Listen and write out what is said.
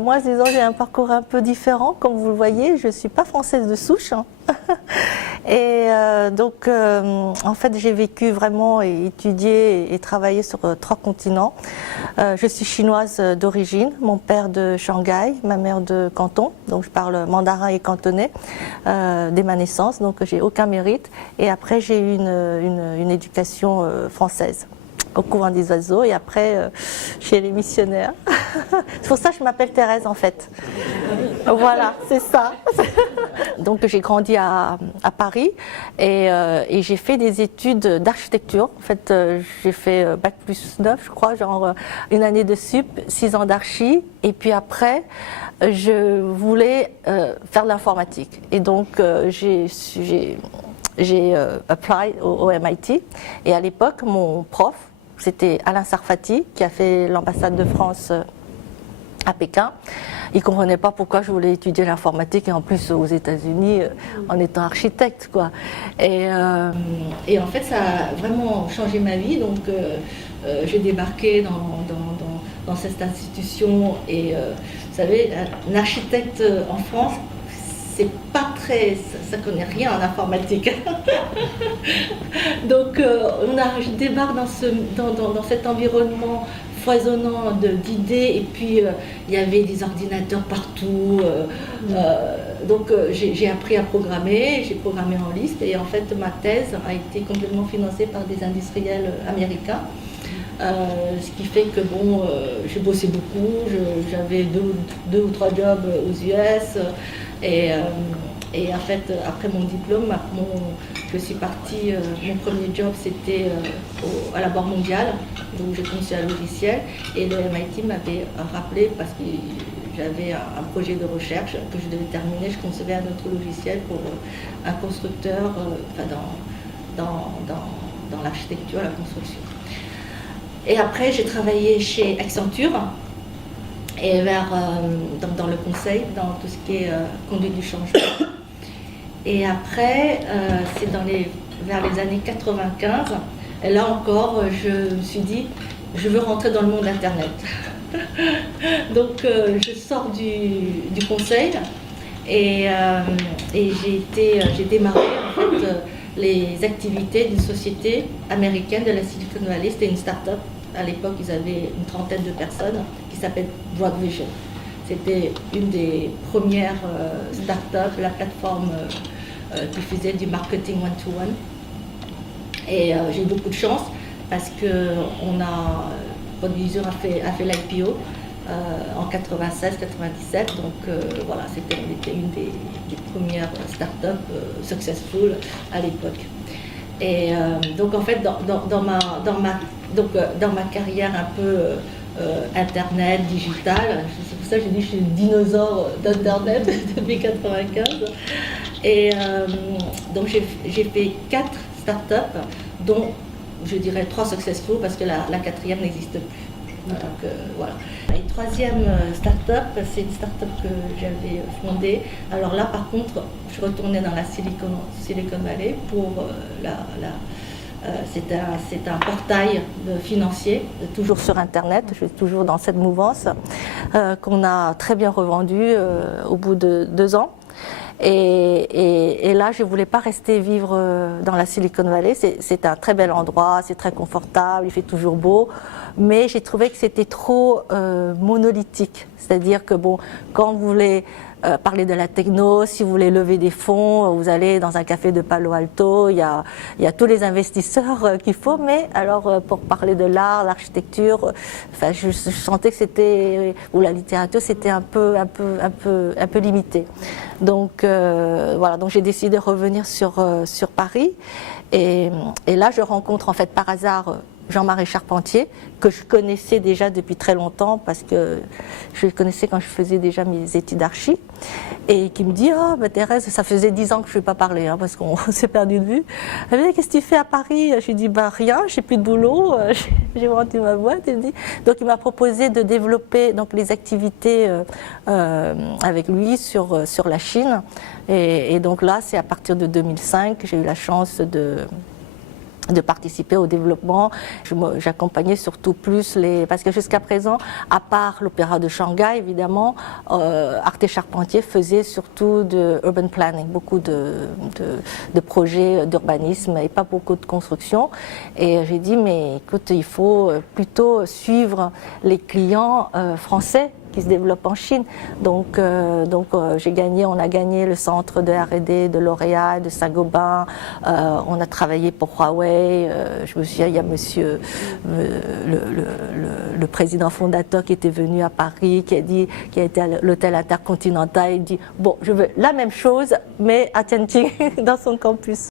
Moi, disons, j'ai un parcours un peu différent. Comme vous le voyez, je ne suis pas française de souche. Hein. Et donc, en fait, j'ai vécu vraiment et étudié et travaillé sur 3 continents. Je suis chinoise d'origine, mon père de Shanghai, ma mère de Canton. Donc, je parle mandarin et cantonais dès ma naissance, donc j'ai aucun mérite. Et après, j'ai eu une éducation française au couvent des oiseaux et après chez les missionnaires. C'est pour ça que je m'appelle Thérèse en fait. Voilà, c'est ça. Donc j'ai grandi à Paris et j'ai fait des études d'architecture. En fait, j'ai fait bac plus 9, je crois, genre une année de sup, 6 ans d'archi. Et puis après, je voulais faire de l'informatique. Et donc j'ai apply au MIT. Et à l'époque, mon prof, c'était Alain Sarfati, qui a fait l'ambassade de France à Pékin. Il ne comprenait pas pourquoi je voulais étudier l'informatique et en plus aux États-Unis en étant architecte, quoi. Et en fait, ça a vraiment changé ma vie. Donc, j'ai débarqué dans cette institution et vous savez, un architecte en France, c'est pas très, ça connaît rien en informatique. Donc je débarque dans cet environnement foisonnant d'idées et puis il y avait des ordinateurs partout. Donc j'ai appris à programmer, j'ai programmé en Lisp et en fait ma thèse a été complètement financée par des industriels américains. Ce qui fait que bon, j'ai bossé beaucoup, j'avais deux ou trois jobs aux US et en fait après mon diplôme, je suis partie, mon premier job c'était à la Banque mondiale, donc j'ai conçu un logiciel et le MIT m'avait rappelé parce que j'avais un projet de recherche que je devais terminer, je concevais un autre logiciel pour un constructeur dans l'architecture, la construction. Et après, j'ai travaillé chez Accenture, et dans le conseil, dans tout ce qui est conduite du changement. Et après, c'est vers les années 95, et là encore, je me suis dit, je veux rentrer dans le monde Internet. Donc, je sors du conseil, et j'ai démarré, en fait, les activités d'une société américaine de la Silicon Valley. C'était une start-up. À l'époque, ils avaient une trentaine de personnes qui s'appelle Broadvision. C'était une des premières start-up, la plateforme qui faisait du marketing one-to-one. Et j'ai eu beaucoup de chance parce que Broadvision a fait l'IPO en 96-97, donc voilà, on était une des premières startups successful à l'époque. Et donc en fait, dans ma carrière un peu internet, digital, c'est pour ça que j'ai dit que je suis le dinosaure d'internet depuis 95. Et donc j'ai fait 4 startups, dont je dirais 3 successful parce que la 4e n'existe plus. Donc voilà. Et troisième start-up, c'est une start-up que j'avais fondée. Alors là, par contre, je retournais dans la Silicon Valley pour c'est un portail financier, toujours sur Internet, je suis toujours dans cette mouvance, qu'on a très bien revendu au bout de 2 ans. Et là, je ne voulais pas rester vivre dans la Silicon Valley. C'est un très bel endroit, c'est très confortable, il fait toujours beau. Mais j'ai trouvé que c'était trop monolithique. C'est-à-dire que bon, quand vous voulez parler de la techno, si vous voulez lever des fonds, vous allez dans un café de Palo Alto, il y a tous les investisseurs qu'il faut. Mais alors, pour parler de l'art, l'architecture, enfin, je sentais que c'était, ou la littérature, c'était un peu limité. Donc voilà, donc j'ai décidé de revenir sur Paris. Et là, je rencontre en fait par hasard Jean-Marie Charpentier, que je connaissais déjà depuis très longtemps parce que je le connaissais quand je faisais déjà mes études d'archi, et qui me dit « Oh, bah, Thérèse, ça faisait 10 ans que je ne vais pas parler, hein, parce qu'on s'est perdu de vue. » Elle me dit « Qu'est-ce que tu fais à Paris ?» Je lui dis « Bah rien, j'ai plus de boulot, j'ai vendu ma boîte. » Elle me dit, donc il m'a proposé de développer donc, les activités avec lui sur la Chine. Et donc là, c'est à partir de 2005 que j'ai eu la chance de participer au développement. J'accompagnais surtout plus parce que jusqu'à présent, à part l'Opéra de Shanghai, évidemment, Arte Charpentier faisait surtout de urban planning, beaucoup de projets d'urbanisme et pas beaucoup de construction. Et j'ai dit, mais écoute, il faut plutôt suivre les clients français qui se développent en Chine. Donc on a gagné le centre de R&D de L'Oréal, de Saint-Gobain. On a travaillé pour Huawei. Je me souviens, il y a monsieur le président fondateur qui était venu à Paris, qui a été à l'hôtel Intercontinental. Il dit bon, je veux la même chose, mais à Tianjin dans son campus.